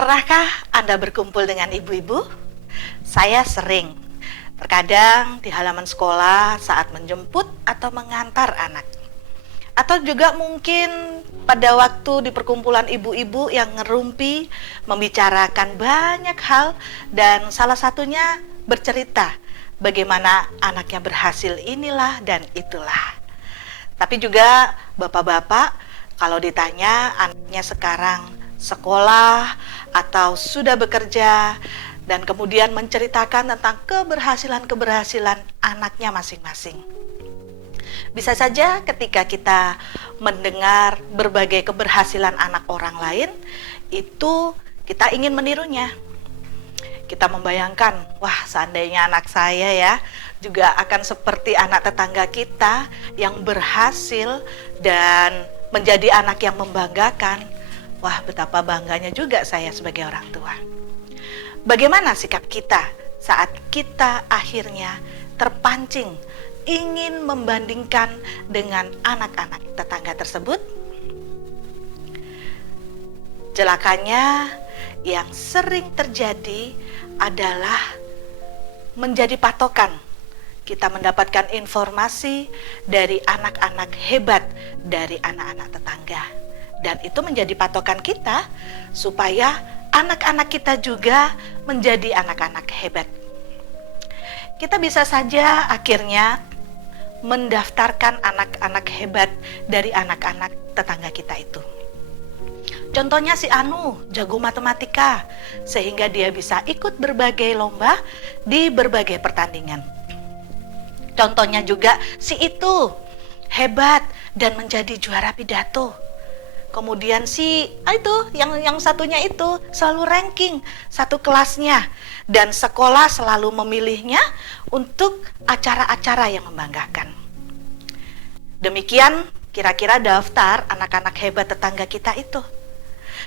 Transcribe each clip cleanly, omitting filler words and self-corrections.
Pernahkah Anda berkumpul dengan ibu-ibu? Saya sering. Terkadang di halaman sekolah saat menjemput atau mengantar anak. Atau juga mungkin pada waktu di perkumpulan ibu-ibu yang ngerumpi membicarakan banyak hal dan salah satunya bercerita bagaimana anaknya berhasil inilah dan itulah. Tapi juga bapak-bapak kalau ditanya anaknya sekarang sekolah atau sudah bekerja dan kemudian menceritakan tentang keberhasilan-keberhasilan anaknya masing-masing. Bisa saja ketika kita mendengar berbagai keberhasilan anak orang lain, itu kita ingin menirunya. Kita membayangkan, wah seandainya anak saya ya juga akan seperti anak tetangga kita yang berhasil dan menjadi anak yang membanggakan. Wah betapa bangganya juga saya sebagai orang tua. Bagaimana sikap kita saat kita akhirnya terpancing ingin membandingkan dengan anak-anak tetangga tersebut? Celakanya yang sering terjadi adalah menjadi patokan. Kita mendapatkan informasi dari anak-anak hebat dari anak-anak tetangga. Dan itu menjadi patokan kita supaya anak-anak kita juga menjadi anak-anak hebat. Kita bisa saja akhirnya mendaftarkan anak-anak hebat dari anak-anak tetangga kita itu. Contohnya si Anu jago matematika sehingga dia bisa ikut berbagai lomba di berbagai pertandingan. Contohnya juga si itu hebat dan menjadi juara pidato. Kemudian si itu yang satunya itu selalu ranking satu kelasnya dan sekolah selalu memilihnya untuk acara-acara yang membanggakan. Demikian kira-kira daftar anak-anak hebat tetangga kita itu.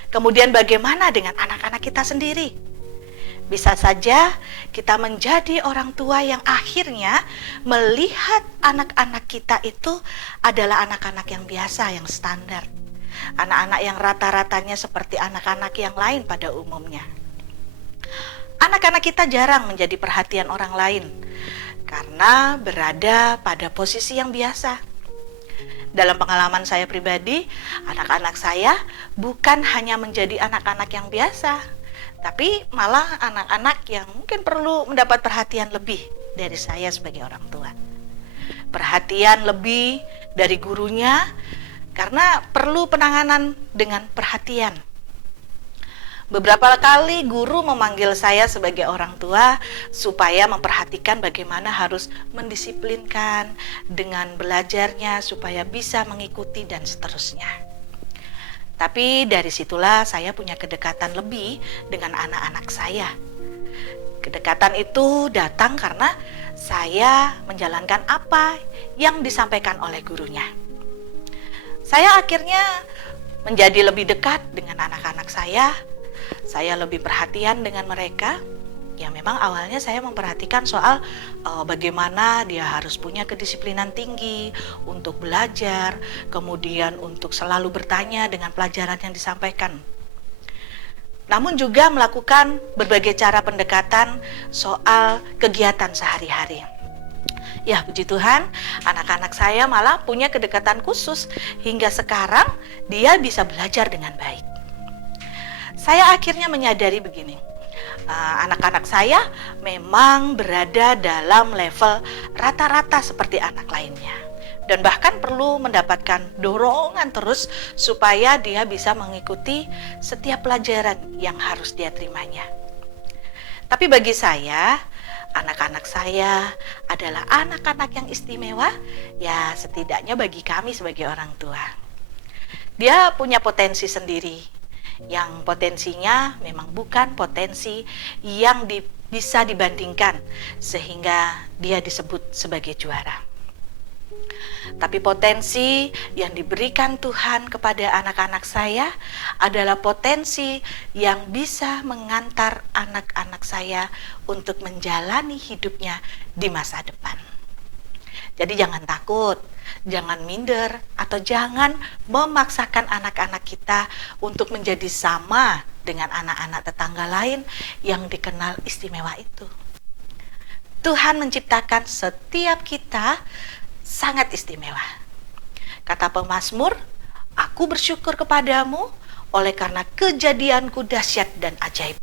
Kemudian bagaimana dengan anak-anak kita sendiri? Bisa saja kita menjadi orang tua yang akhirnya melihat anak-anak kita itu adalah anak-anak yang biasa, yang standar. Anak-anak yang rata-ratanya seperti anak-anak yang lain pada umumnya. Anak-anak kita jarang menjadi perhatian orang lain karena berada pada posisi yang biasa. Dalam pengalaman saya pribadi, anak-anak saya bukan hanya menjadi anak-anak yang biasa, tapi malah anak-anak yang mungkin perlu mendapat perhatian lebih dari saya sebagai orang tua. Perhatian lebih dari gurunya, karena perlu penanganan dengan perhatian. Beberapa kali guru memanggil saya sebagai orang tua supaya memperhatikan bagaimana harus mendisiplinkan dengan belajarnya supaya bisa mengikuti dan seterusnya. Tapi dari situlah saya punya kedekatan lebih dengan anak-anak saya. Kedekatan itu datang karena saya menjalankan apa yang disampaikan oleh gurunya. Saya akhirnya menjadi lebih dekat dengan anak-anak saya. Saya lebih perhatian dengan mereka. Ya memang awalnya saya memperhatikan soal bagaimana dia harus punya kedisiplinan tinggi untuk belajar, kemudian untuk selalu bertanya dengan pelajaran yang disampaikan. Namun juga melakukan berbagai cara pendekatan soal kegiatan sehari-hari. Ya puji Tuhan, anak-anak saya malah punya kedekatan khusus hingga sekarang dia bisa belajar dengan baik. Saya akhirnya menyadari begini, anak-anak saya memang berada dalam level rata-rata seperti anak lainnya. Dan bahkan perlu mendapatkan dorongan terus supaya dia bisa mengikuti setiap pelajaran yang harus dia terimanya. Tapi bagi saya, anak-anak saya adalah anak-anak yang istimewa, ya setidaknya bagi kami sebagai orang tua. Dia punya potensi sendiri, yang potensinya memang bukan potensi yang bisa dibandingkan, sehingga dia disebut sebagai juara. Tapi potensi yang diberikan Tuhan kepada anak-anak saya adalah potensi yang bisa mengantar anak-anak saya untuk menjalani hidupnya di masa depan. Jadi jangan takut, jangan minder, atau jangan memaksakan anak-anak kita untuk menjadi sama dengan anak-anak tetangga lain yang dikenal istimewa itu. Tuhan menciptakan setiap kita sangat istimewa. Kata pemazmur, aku bersyukur kepadamu oleh karena kejadianku dahsyat dan ajaib.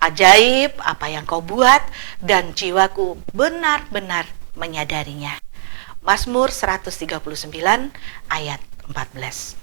Ajaib apa yang kau buat dan jiwaku benar-benar menyadarinya. Mazmur 139 ayat 14.